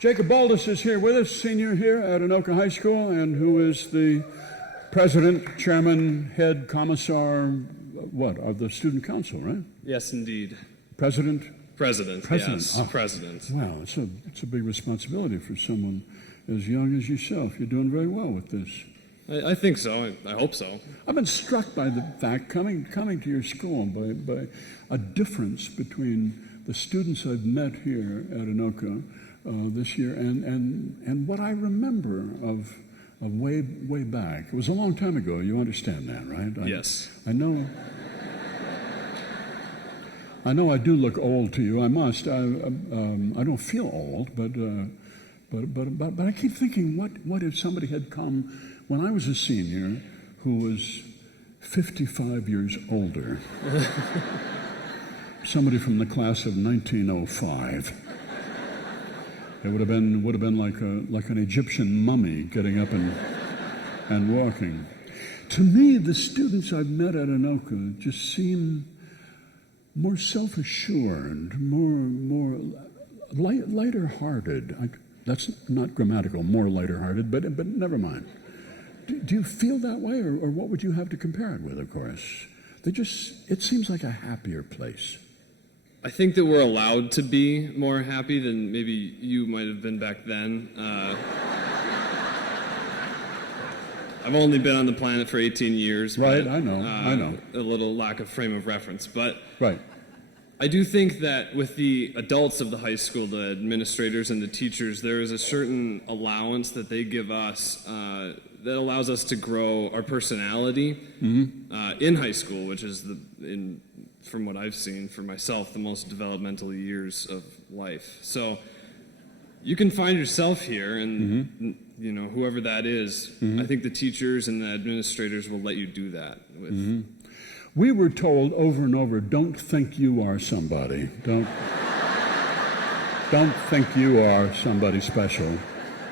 Jacob Baldus is here with us, senior here at Anoka High School, and who is the president, chairman, head commissar, of the student council, right? Yes, indeed. President? President. Yes, president. Wow, it's a big responsibility for someone as young as yourself. You're doing very well with this. I think so. I hope so. I've been struck by the fact, coming to your school, by a difference between the students I've met here at Anoka this year and what I remember of way back. It was a long time ago. You understand that, right? Yes. I know I do look old to you. I must. I don't feel old, but I keep thinking, what if somebody had come when I was a senior who was 55 years older? Somebody from the class of 1905. It would have been like an Egyptian mummy getting up and walking. To me, the students I've met at Anoka just seem more self-assured, more lighter-hearted. That's not grammatical, more lighter-hearted, but never mind. Do you feel that way, or what would you have to compare it with, of course? It seems like a happier place. I think that we're allowed to be more happy than maybe you might have been back then. I've only been on the planet for 18 years. Right, but, I know. A little lack of frame of reference. But right. I do think that with the adults of the high school, the administrators and the teachers, there is a certain allowance that they give us that allows us to grow our personality in high school, which is, from what I've seen for myself, the most developmental years of life. So you can find yourself here, and whoever that is, I think the teachers and the administrators will let you do that with. We were told over and over, don't think you are somebody. Don't think you are somebody special,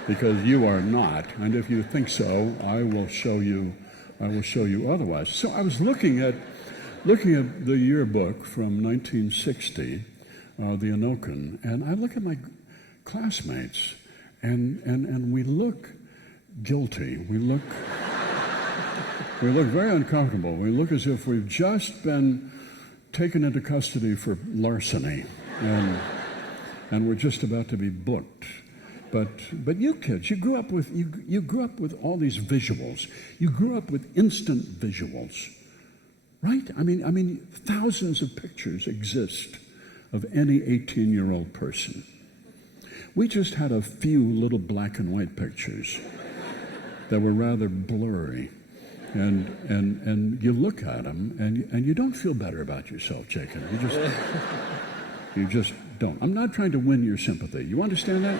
because you are not. And if you think so, I will show you otherwise. So I was looking at the yearbook from 1960, the Anokan, and I look at my classmates, and we look guilty. We look very uncomfortable. We look as if we've just been taken into custody for larceny, and we're just about to be booked. But you kids, you grew up with all these visuals. You grew up with instant visuals, right? I mean, thousands of pictures exist of any 18-year-old person. We just had a few little black and white pictures that were rather blurry. And you look at them, and you don't feel better about yourself, Jacob. You just don't. I'm not trying to win your sympathy. You understand that?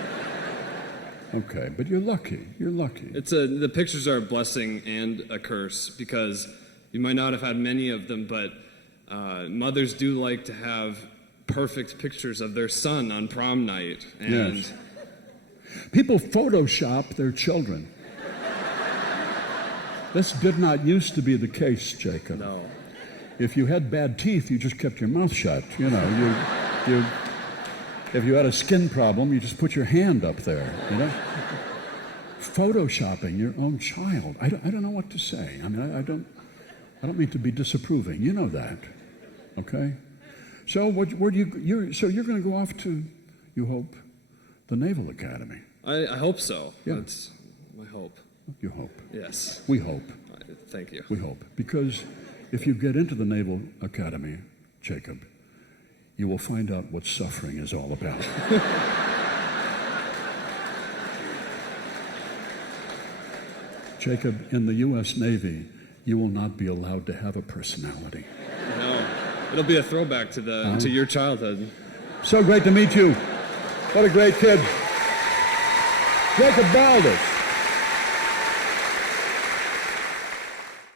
Okay, but you're lucky. You're lucky. The pictures are a blessing and a curse, because you might not have had many of them, but mothers do like to have perfect pictures of their son on prom night. And yes. People Photoshop their children. This did not used to be the case, Jacob. No. If you had bad teeth, you just kept your mouth shut. If you had a skin problem, you just put your hand up there. Photoshopping your own child. I don't know what to say. I mean, I don't mean to be disapproving. You know that, okay? So you're going to go off to, you hope, the Naval Academy. I hope so. Yeah. That's my hope. You hope. Yes. We hope. Thank you. We hope. Because if you get into the Naval Academy, Jacob, you will find out what suffering is all about. Jacob, in the U.S. Navy, you will not be allowed to have a personality. No. It'll be a throwback to your childhood. So great to meet you. What a great kid. Jacob Baldus.